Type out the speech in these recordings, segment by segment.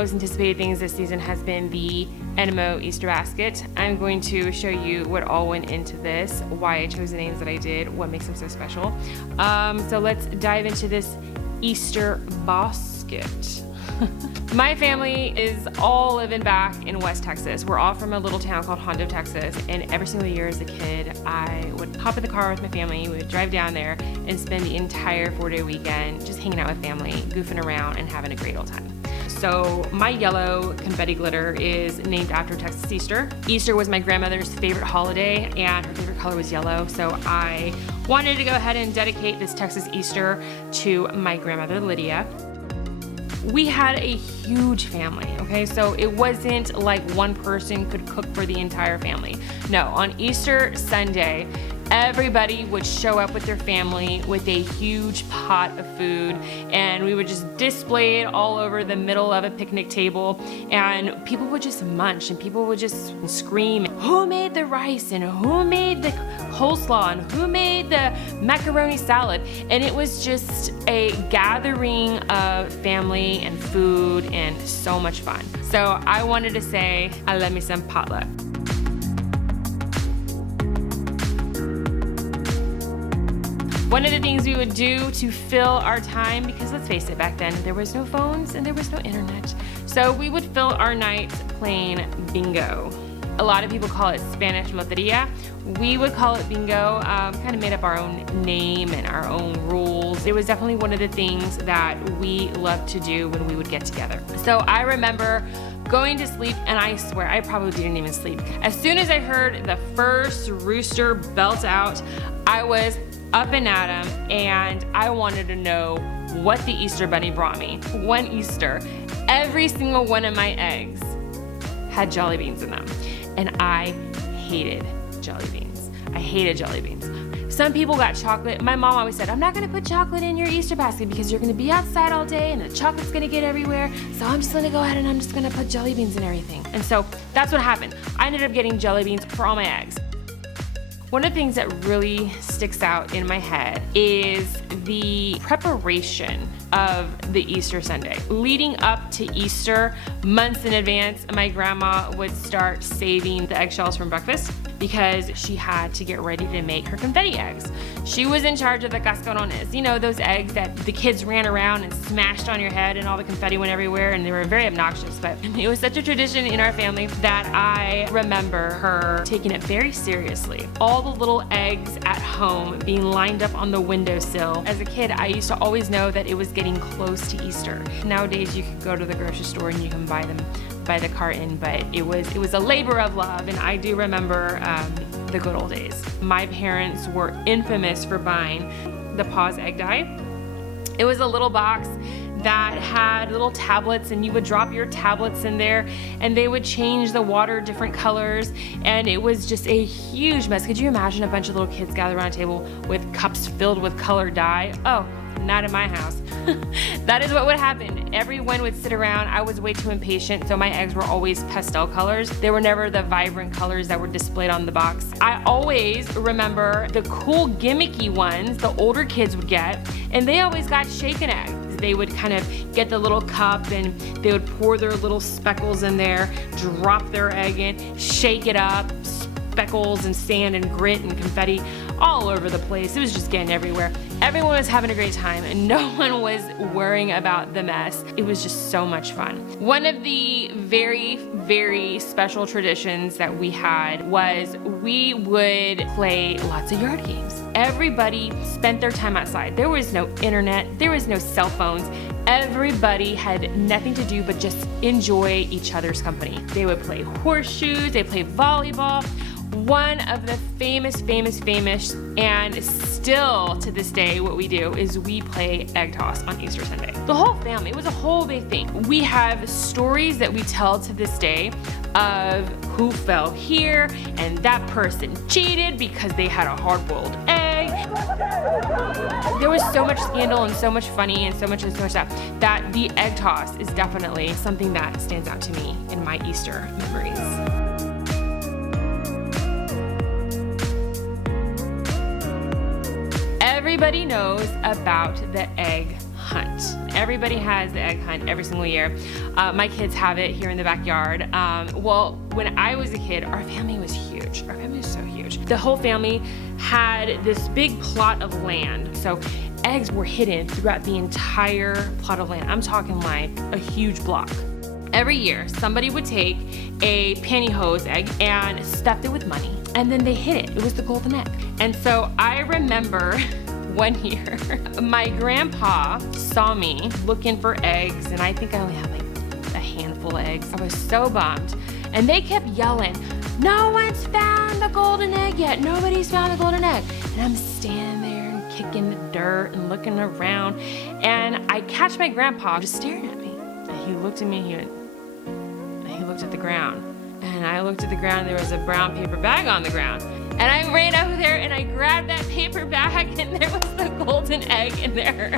most anticipated things this season has been the NMO Easter basket. I'm going to show you what all went into this, why I chose the names that I did, what makes them so special. So let's dive into this Easter basket. My family is all living back in West Texas. We're all from a little town called Hondo, Texas, and every single year as a kid, I would hop in the car with my family, we would drive down there and spend the entire 4-day weekend just hanging out with family, goofing around and having a great old time. So my yellow confetti glitter is named after Texas Easter. Easter was my grandmother's favorite holiday and her favorite color was yellow, so I wanted to go ahead and dedicate this Texas Easter to my grandmother, Lydia. We had a huge family, okay? So it wasn't like one person could cook for the entire family. No, on Easter Sunday, everybody would show up with their family with a huge pot of food, and we would just display it all over the middle of a picnic table, and people would just munch and people would just scream, who made the rice and who made the coleslaw and who made the macaroni salad? And it was just a gathering of family and food and so much fun. So I wanted to say, I love me some potluck. One of the things we would do to fill our time, because let's face it, back then there was no phones and there was no internet, so we would fill our nights playing bingo. A lot of people call it Spanish loteria. We would call it bingo, kind of made up our own name and our own rules. It was definitely one of the things that we loved to do when we would get together. So I remember going to sleep, and I swear I probably didn't even sleep. As soon as I heard the first rooster belt out, I was up and at 'em, and I wanted to know what the Easter Bunny brought me. One Easter, every single one of my eggs had jelly beans in them, and I hated jelly beans. I hated jelly beans. Some people got chocolate. My mom always said, I'm not gonna put chocolate in your Easter basket because you're gonna be outside all day and the chocolate's gonna get everywhere, so I'm just gonna go ahead and I'm just gonna put jelly beans in everything. And so that's what happened. I ended up getting jelly beans for all my eggs. One of the things that really sticks out in my head is the preparation of the Easter Sunday. Leading up to Easter, months in advance, my grandma would start saving the eggshells from breakfast because she had to get ready to make her confetti eggs. She was in charge of the cascarones, you know, those eggs that the kids ran around and smashed on your head and all the confetti went everywhere, and they were very obnoxious, but it was such a tradition in our family that I remember her taking it very seriously. All the little eggs at home being lined up on the windowsill. As a kid, I used to always know that it was getting close to Easter. Nowadays, you can go to the grocery store and you can buy them by the carton, but it was a labor of love, and I do remember the good old days. My parents were infamous for buying the Paws egg dye. It was a little box that had little tablets, and you would drop your tablets in there and they would change the water different colors, and it was just a huge mess. Could you imagine a bunch of little kids gathered around a table with cups filled with colored dye? Oh, not in my house. That is what would happen. Everyone would sit around. I was way too impatient, so my eggs were always pastel colors. They were never the vibrant colors that were displayed on the box. I always remember the cool gimmicky ones the older kids would get, and they always got shaken eggs. They would kind of get the little cup and they would pour their little speckles in there, drop their egg in, shake it up, speckles and sand and grit and confetti all over the place. It was just getting everywhere. Everyone was having a great time and no one was worrying about the mess. It was just so much fun. One of the very, very special traditions that we had was we would play lots of yard games. Everybody spent their time outside. There was no internet, there was no cell phones. Everybody had nothing to do but just enjoy each other's company. They would play horseshoes, they played volleyball. One of the famous, and still to this day what we do is we play egg toss on Easter Sunday. The whole family, it was a whole big thing. We have stories that we tell to this day of who fell here and that person cheated because they had a hard-boiled egg. There was so much scandal and so much funny and so much stuff that the egg toss is definitely something that stands out to me in my Easter memories. Everybody knows about the egg hunt. Everybody has the egg hunt every single year. My kids have it here in the backyard. Well, when I was a kid, our family was huge. Our family was so huge. The whole family had this big plot of land. So eggs were hidden throughout the entire plot of land. I'm talking like a huge block. Every year, somebody would take a pantyhose egg and stuff it with money, and then they hid it. It was the golden egg. And so I remember one year, my grandpa saw me looking for eggs, and I think I only had like a handful of eggs. I was so bummed. And they kept yelling, "No one's found the golden egg yet. Nobody's found the golden egg." And I'm standing there and kicking the dirt and looking around, and I catch my grandpa just staring at me. And he looked at me, he looked at the ground. And I looked at the ground, there was a brown paper bag on the ground. And I ran over there and I grabbed that paper bag, and there was the golden egg in there.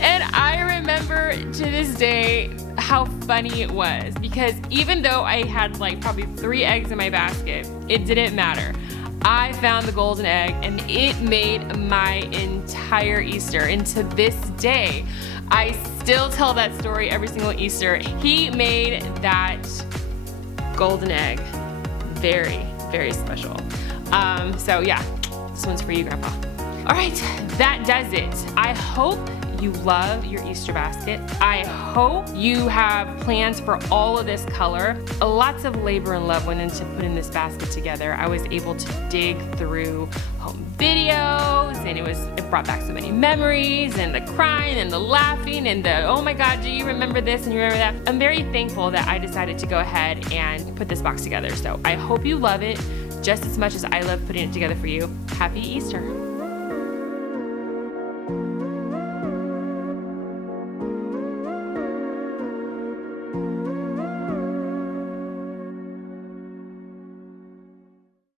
And I remember to this day how funny it was, because even though I had like probably 3 eggs in my basket, it didn't matter. I found the golden egg, and it made my entire Easter. And to this day, I still tell that story every single Easter. He made that golden egg very, very special. So yeah, this one's for you, Grandpa. All right, that does it. I hope you love your Easter basket. I hope you have plans for all of this color. Lots of labor and love went into putting this basket together. I was able to dig through home videos, and it brought back so many memories, and the crying and the laughing and the, oh my God, do you remember this and you remember that? I'm very thankful that I decided to go ahead and put this box together. So I hope you love it just as much as I love putting it together for you. Happy Easter.